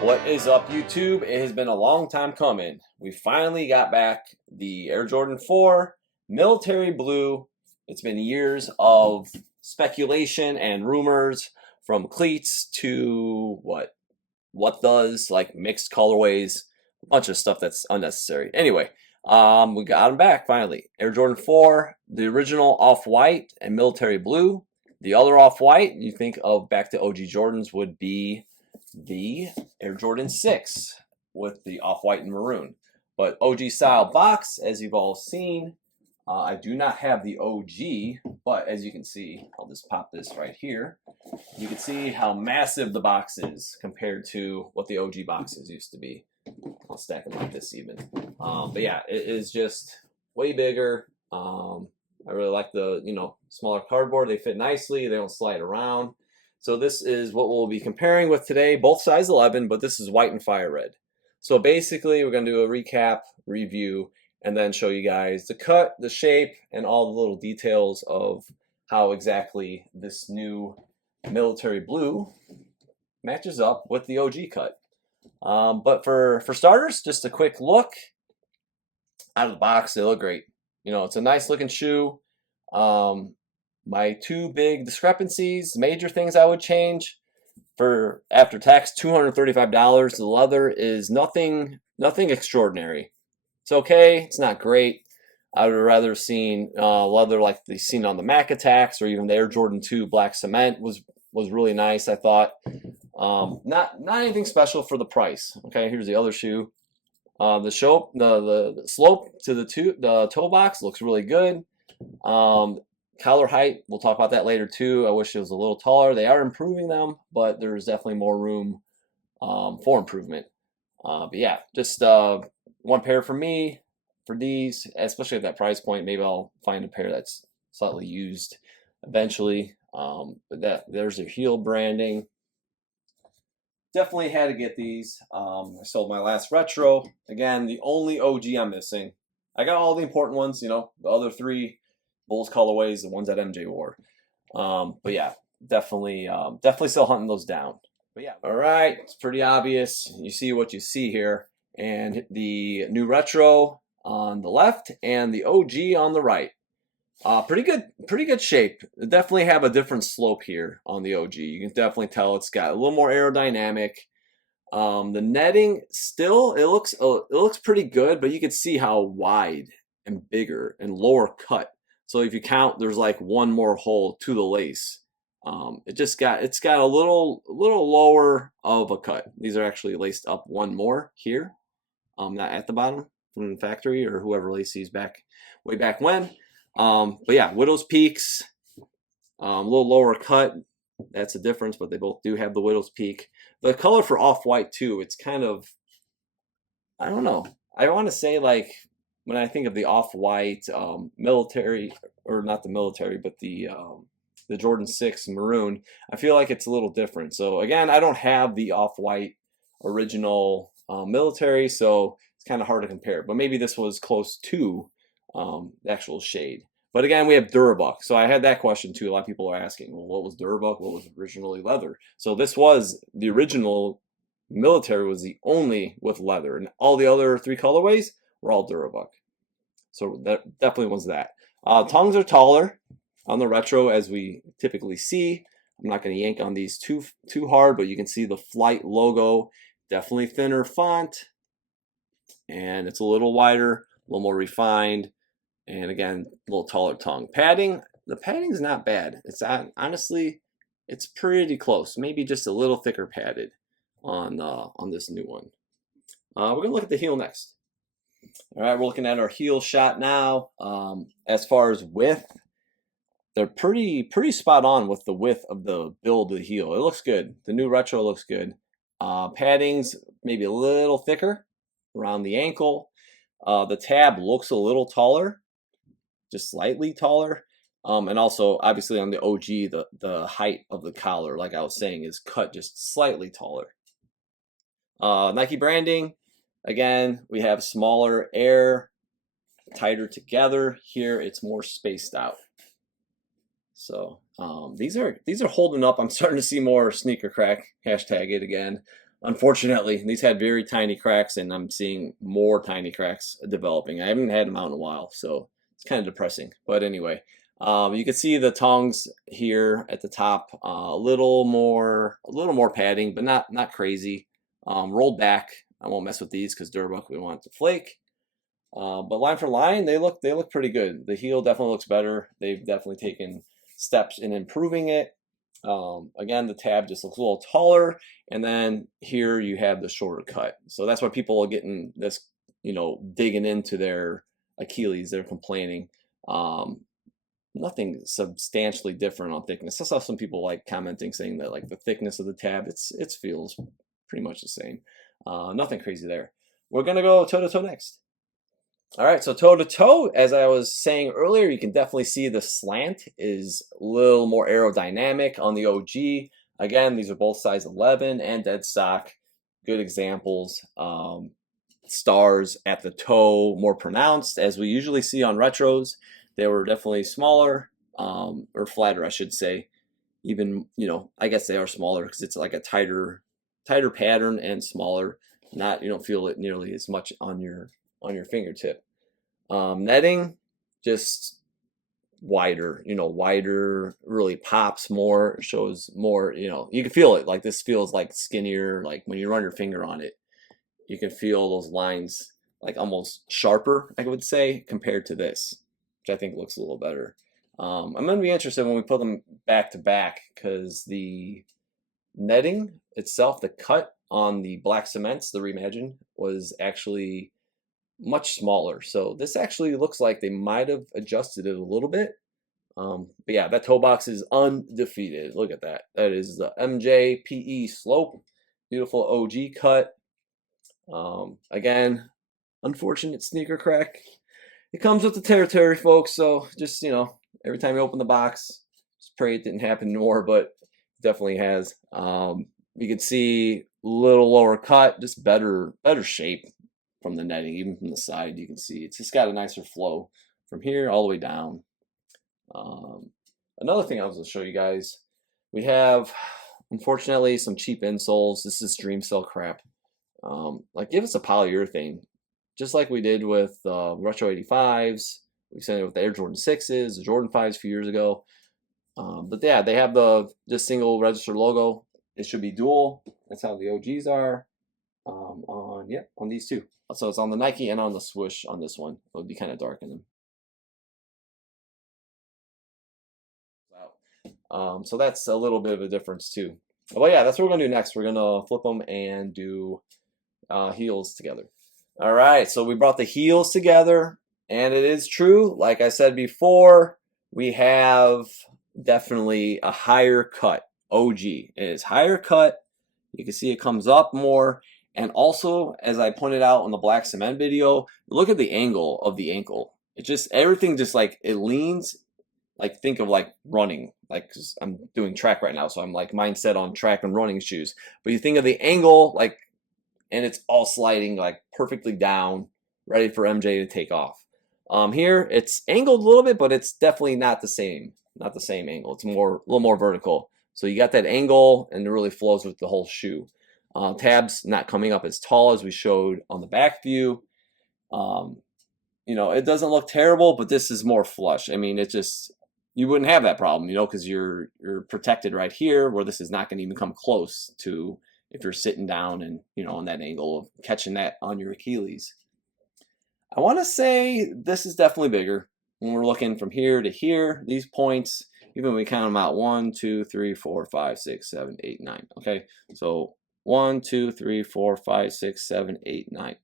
What is up, YouTube? It has been a long time coming. We finally got back the Air Jordan 4 military blue. It's been years of speculation and rumors, from cleats to what does, like mixed colorways, a bunch of stuff that's unnecessary. Anyway, we got them back finally. Air Jordan 4, the original off-white and military blue. The other off-white, you think of back to OG Jordans, would be the Air Jordan 6 with the off-white and maroon. But OG style box, as you've all seen. I do not have the OG, but as you can see, I'll just pop this right here. You can see how massive the box is compared to what the OG boxes used to be. I'll stack them like this even. But yeah, it is just way bigger. I really like the smaller cardboard. They fit nicely. They don't slide around. So this is what we'll be comparing with today, both size 11, but this is white and fire red. So basically, we're going to do a recap, review, and then show you guys the cut, the shape, and all the little details of how exactly this new military blue matches up with the OG cut. But for starters, just a quick look. Out of the box, they look great. It's a nice looking shoe. My two big discrepancies, major things I would change: for after tax, $235. The leather is nothing extraordinary. It's okay. It's not great. I would have rather seen leather like the seen on the Mac Attacks, or even the Air Jordan 2 Black Cement was really nice, I thought. Not anything special for the price. Okay, here's the other shoe. The slope to the toe box looks really good. Collar height, we'll talk about that later too. I wish it was a little taller. They are improving them, but there's definitely more room for improvement. But yeah, just one pair for me for these, especially at that price point. Maybe I'll find a pair that's slightly used eventually. But there's their heel branding. Definitely had to get these. I sold my last retro. Again, the only OG I'm missing. I got all the important ones, the other three Bulls colorways, the ones that MJ wore. But yeah, definitely still hunting those down. But yeah, all right, it's pretty obvious. You see what you see here, and the new retro on the left and the OG on the right. Pretty good shape. They definitely have a different slope here on the OG. You can definitely tell it's got a little more aerodynamic. The netting still, it looks pretty good, but you can see how wide and bigger and lower cut. So if you count, there's like one more hole to the lace. It's got a little lower of a cut. These are actually laced up one more here, not at the bottom from the factory or whoever laced these way back when. But yeah, Widow's Peaks, a little lower cut. That's a difference, but they both do have the Widow's Peak. The color for off-white too, it's kind of, I don't know. I want to say, like, when I think of the off-white military, or not the military, but the Jordan 6 maroon, I feel like it's a little different. So again, I don't have the off-white original military, so it's kind of hard to compare. But maybe this was close to the actual shade. But again, we have Durabuck. So I had that question too. A lot of people are asking, well, what was Durabuck? What was originally leather? So this was the original military, was the only with leather, and all the other three colorways were all Durabuck. So that definitely was that. Tongues are taller on the retro, as we typically see. I'm not going to yank on these too hard, but you can see the Flight logo. Definitely thinner font, and it's a little wider, a little more refined, and again, a little taller tongue. Padding, the padding's not bad. It's honestly, it's pretty close. Maybe just a little thicker padded on this new one. We're gonna look at the heel next. All right, we're looking at our heel shot now. As far as width, they're pretty spot on with the width of the build of the heel. It looks good. The new retro looks good. Padding's maybe a little thicker around the ankle. The tab looks a little taller, just slightly taller. And also, obviously, on the OG, the height of the collar, like I was saying, is cut just slightly taller. Nike branding, again, we have smaller air, tighter together. Here, it's more spaced out. So these are holding up. I'm starting to see more sneaker crack, hashtag it again. Unfortunately, these had very tiny cracks, and I'm seeing more tiny cracks developing. I haven't had them out in a while, so it's kind of depressing. But anyway, you can see the tongs here at the top, a little more padding, but not crazy. Rolled back. I won't mess with these because Durbuck, we want it to flake. But line for line, they look pretty good. The heel definitely looks better. They've definitely taken steps in improving it. Again, the tab just looks a little taller, and then here you have the shorter cut. So that's why people are getting this, digging into their Achilles. They're complaining. Nothing substantially different on thickness. I saw some people like commenting saying that like the thickness of the tab, it feels pretty much the same. Nothing crazy there. We're gonna go toe to toe next. All right, so toe to toe, as I was saying earlier, you can definitely see the slant is a little more aerodynamic on the OG. Again, these are both size 11 and dead stock. Good examples. Stars at the toe more pronounced, as we usually see on retros. They were definitely smaller, or flatter, I should say. Even, I guess they are smaller because it's like a tighter pattern and smaller. You don't feel it nearly as much on your fingertip. Netting, just wider, wider, really pops more, shows more, you can feel it. Like this feels like skinnier, like when you run your finger on it, you can feel those lines like almost sharper, I would say, compared to this, which I think looks a little better. I'm going to be interested when we put them back to back because the netting itself, the cut on the black cements, the Reimagine, was actually much smaller. So this actually looks like they might have adjusted it a little bit. But yeah, that toe box is undefeated. Look at that. That is the MJPE slope. Beautiful OG cut. Again, unfortunate sneaker crack. It comes with the territory, folks. So just, every time you open the box, just pray it didn't happen more, but it definitely has. You can see a little lower cut, just better shape from the netting. Even from the side, you can see it's just got a nicer flow from here all the way down. Another thing I was going to show you guys, we have, unfortunately, some cheap insoles. This is Dream Cell crap. Like, give us a polyurethane, just like we did with Retro 85s. We sent it with the Air Jordan 6s, the Jordan 5s a few years ago. But yeah, they have this single register logo. It should be dual. That's how the OGs are. On these two. So it's on the Nike and on the swoosh on this one. It would be kind of dark in them. So that's a little bit of a difference too. But yeah, that's what we're gonna do next. We're gonna flip them and do heels together. All right, so we brought the heels together, and it is true. Like I said before, we have definitely a higher cut. OG. It is higher cut. You can see it comes up more. And also, as I pointed out in the black cement video, look at the angle of the ankle. Everything just like, it leans, like think of like running, like 'cause I'm doing track right now. So I'm like mindset on track and running shoes. But you think of the angle, like, and it's all sliding like perfectly down, ready for MJ to take off. Here it's angled a little bit, but it's definitely not the same angle. It's a little more vertical. So you got that angle, and it really flows with the whole shoe. Tabs not coming up as tall as we showed on the back view. It doesn't look terrible, but this is more flush. I mean, you wouldn't have that problem, because you're protected right here, where this is not going to even come close to if you're sitting down and, on that angle of catching that on your Achilles. I want to say this is definitely bigger. When we're looking from here to here, these points, even when we count them out, 1, 2, 3, 4, 5, 6, 7, 8, 9. Okay, so 1, 2, 3, 4, 5, 6, 7, 8, 9.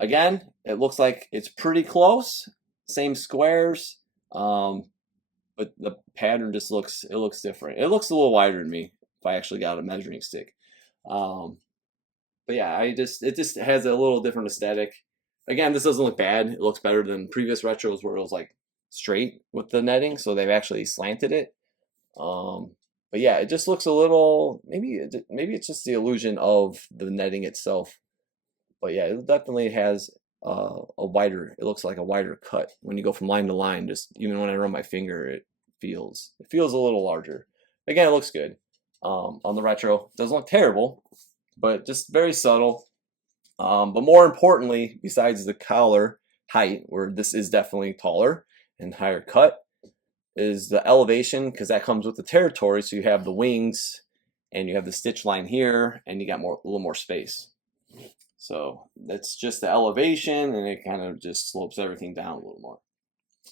Again, it looks like it's pretty close. Same squares, but the pattern just looks different. It looks a little wider to me if I actually got a measuring stick. But yeah, it just has a little different aesthetic. Again, this doesn't look bad. It looks better than previous retros where it was like straight with the netting, so they've actually slanted it. But yeah, it just looks a little, maybe it's just the illusion of the netting itself. But yeah, it definitely has it looks like a wider cut when you go from line to line. Just even when I run my finger, it feels a little larger. Again, it looks good. On the retro, it doesn't look terrible, but just very subtle. But more importantly, besides the collar height, where this is definitely taller and higher cut, is the elevation, because that comes with the territory. So you have the wings and you have the stitch line here, and you got a little more space. So that's just the elevation, and it kind of just slopes everything down a little more.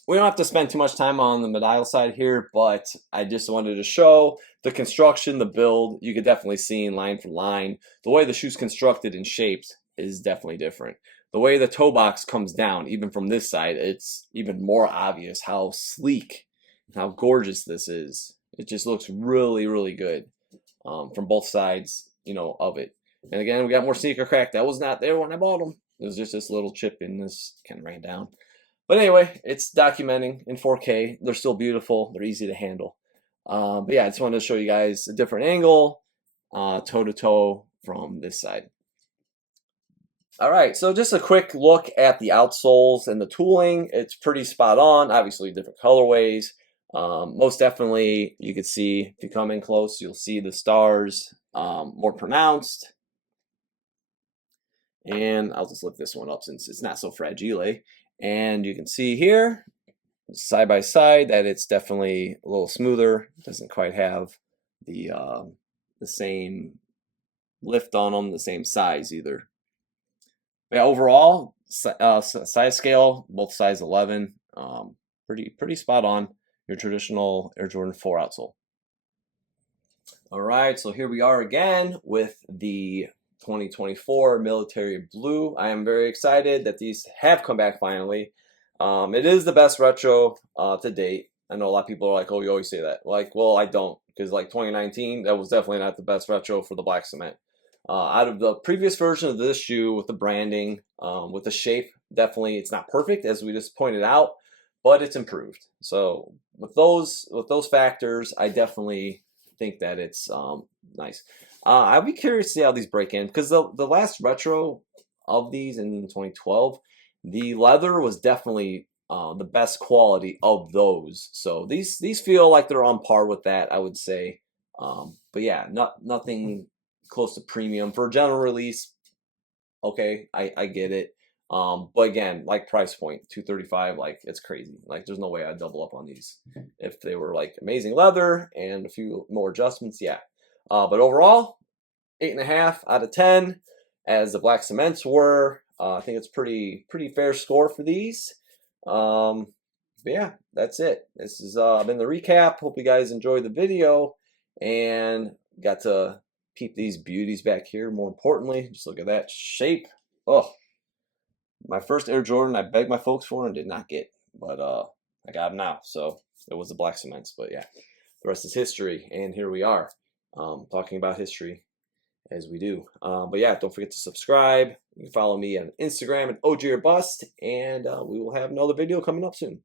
We don't have to spend too much time on the medial side here, but I just wanted to show the construction, the build. You could definitely see in line for line, the way the shoe's constructed and shaped is definitely different. The way the toe box comes down, even from this side, it's even more obvious how sleek and how gorgeous this is. It just looks really, really good from both sides, you know, of it. And again, we got more sneaker crack. That was not there when I bought them. It was just this little chip in this, kind of ran down. But anyway, it's documenting in 4K. They're still beautiful. They're easy to handle. But yeah, I just wanted to show you guys a different angle, toe to toe from this side. All right, so just a quick look at the outsoles and the tooling. It's pretty spot on. Obviously, different colorways. Most definitely, you can see if you come in close, you'll see the stars more pronounced. And I'll just lift this one up since it's not so fragile. And you can see here, side by side, that it's definitely a little smoother. It doesn't quite have the same lift on them, the same size either. But yeah, overall, size scale, both size 11, pretty spot on your traditional Air Jordan 4 outsole. All right, so here we are again with the 2024 military blue. I am very excited that these have come back finally. It is the best retro to date. I know a lot of people are like, oh, you always say that. Like, well, I don't, because like 2019, that was definitely not the best retro for the black cement. Out of the previous version of this shoe, with the branding, with the shape, definitely it's not perfect, as we just pointed out, but it's improved. So with those factors, I definitely think that it's nice. I'd be curious to see how these break in, because the last retro of these in 2012, the leather was definitely the best quality of those. So these feel like they're on par with that, I would say. But yeah, nothing close to premium for a general release. Okay, I get it. But again, like price point, $235, like it's crazy. Like there's no way I'd double up on these. If they were like amazing leather and a few more adjustments, yeah. But overall, 8.5 out of 10, as the black cements were. I think it's pretty fair score for these. But yeah, that's it. This has been the recap. Hope you guys enjoyed the video and got to peep these beauties back here. More importantly, just look at that shape. Oh, my first Air Jordan I begged my folks for and did not get, but I got them now. So it was the black cements. But yeah, the rest is history, and here we are talking about history as we do. But yeah, don't forget to subscribe. You can follow me on Instagram at OG or Bust, and we will have another video coming up soon.